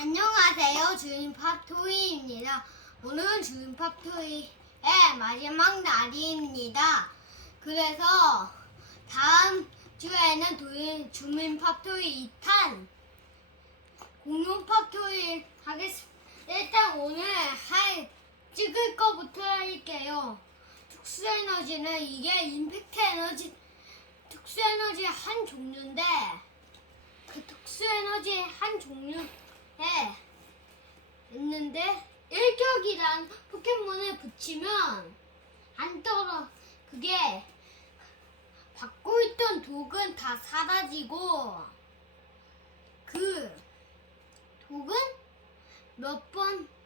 안녕하세요. 주인 팝토이입니다. 오늘은 주인 팝토이의 마지막 날입니다. 그래서 다음 주에는 주민 팝토이 2탄 공룡 팝토이 하겠습니다. 일단 오늘 할 찍을 거부터 할게요. 특수 에너지는 이게 임팩트 에너지 특수 에너지의 한 종류인데 그 특수 에너지의 한 종류 에 있는데 일격이란 포켓몬을 붙이면 안 떨어 그게 받고 있던 독은 다 사라지고 그 독은 몇 번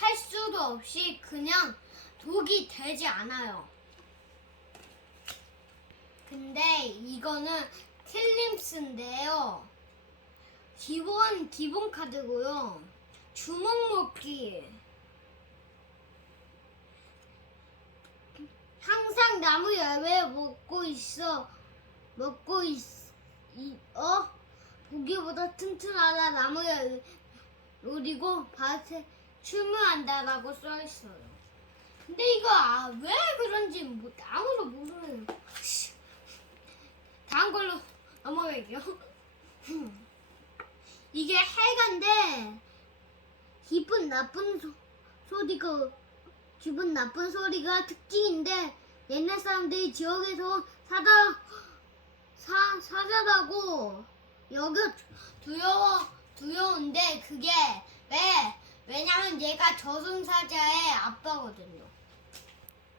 할 수도 없이 그냥 독이 되지 않아요. 근데 이거는 킬림스인데요. 기본 기본 카드고요. 주먹 먹기. 항상 나무 열매 먹고 있어. 먹고 있, 이, 어? 보기보다 튼튼하다 나무 열매 노리고 밭에 출무한다라고 써 있어요. 근데 이거 아, 왜 그런지 뭐, 아무도 모르는. 다음 걸로 넘어갈게요. 이게 해가인데 기분 나쁜 소, 소리가 기분 나쁜 소리가 특징인데 옛날 사람들이 지역에서 사자 사 사자라고 여기 두려워 두려운데 그게 왜 왜냐면 얘가 저승사자의 아빠거든요.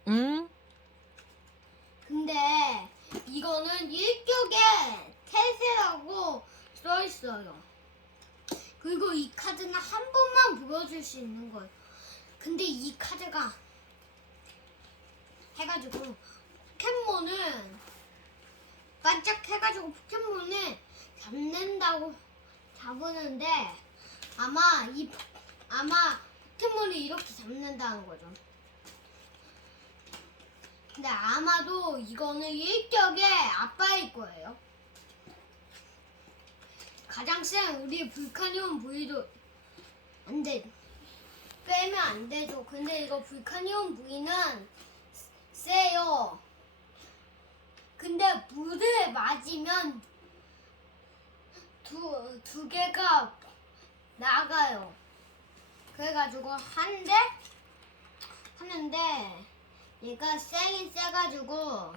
응? 근데 이거는 일격의 태세라고 써 있어요. 그리고 이 카드는 한 번만 보여줄 수 있는 거예요. 근데 이 카드가 해가지고 포켓몬을 반짝 해가지고 포켓몬을 잡는다고 잡으는데 아마 이 포- 아마 포켓몬을 이렇게 잡는다는 거죠. 근데 아마도 이거는 일격의 아빠일 거예요. 가장 센 우리 불카니온 부위도 안 돼. 빼면 안 되죠. 근데 이거 불카니온 부위는 세요. 근데 물을 맞으면 두, 두 개가 나가요. 그래가지고 한 대 하는데 얘가 세긴 세가지고 훗,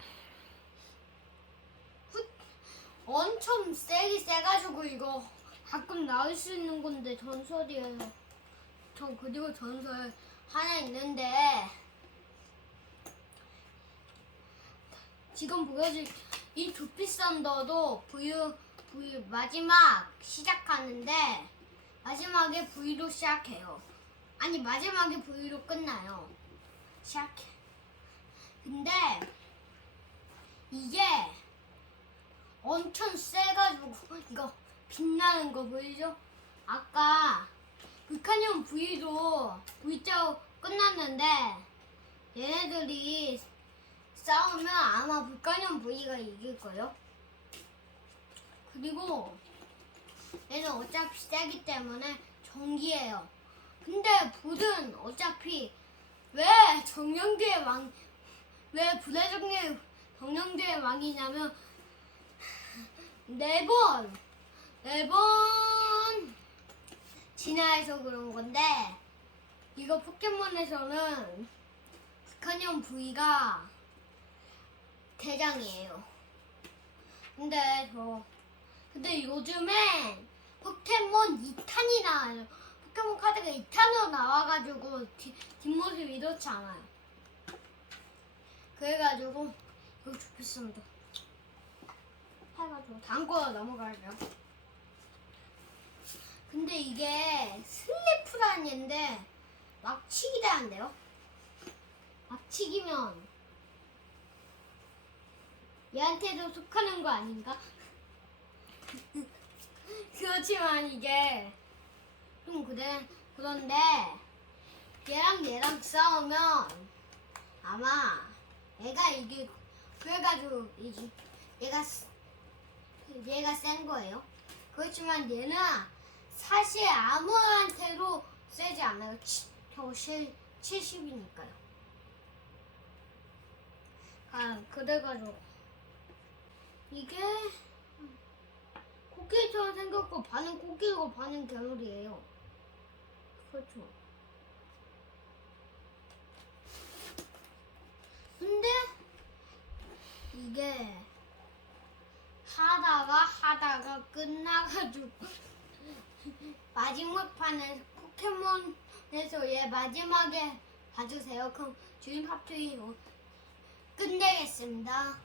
엄청 세기 세가지고 이거 가끔 나올 수 있는 건데 전설이에요. 저 그리고 전설 하나 있는데 지금 보여줄 이 두피 썬더도 부유 부유 마지막 시작하는데 마지막에 V로 시작해요. 아니 마지막에 V로 끝나요. 시작해. 근데 이게 엄청 세가지고 이거 빛나는 거 보이죠? 아까 불카니온 V도 V자로 끝났는데 얘네들이 싸우면 아마 불카니온 V가 이길 거예요. 그리고 얘는 어차피 세기 때문에 전기예요. 근데 불은 어차피 왜 정령대의 왕, 왜 불의 정령, 정령대의 왕이냐면 네 번, 네 번 진화해서 그런 건데 이거 포켓몬에서는 스카니언 V가 대장이에요. 근데 저 근데 요즘엔 포켓몬 2탄이 나와요. 포켓몬 카드가 2탄으로 나와가지고 뒤, 뒷모습이 이렇지 않아요. 그래가지고 이거 좋겠습니다. 다음 거 넘어갈게요. 근데 이게 슬리프라는 얘인데 막치기라는데요? 막치기면 얘한테도 속하는 거 아닌가? 그렇지만 이게 좀 그래 그런데 얘랑 얘랑 싸우면 아마 얘가 이길 그래가지고 이기 얘가 스- 얘가 센 거예요. 그렇지만 얘는 사실 아무한테도 세지 않아요. 실, 70이니까요. 아, 그래가지고 이게 코끼리처럼 생겼고 반은 코끼리고 반은 괴물이에요. 그렇죠. 근데 이게 하다가 하다가 끝나가지고 마지막 판에 포켓몬에서 얘 마지막에 봐주세요. 그럼 주인 파트이 끝내겠습니다.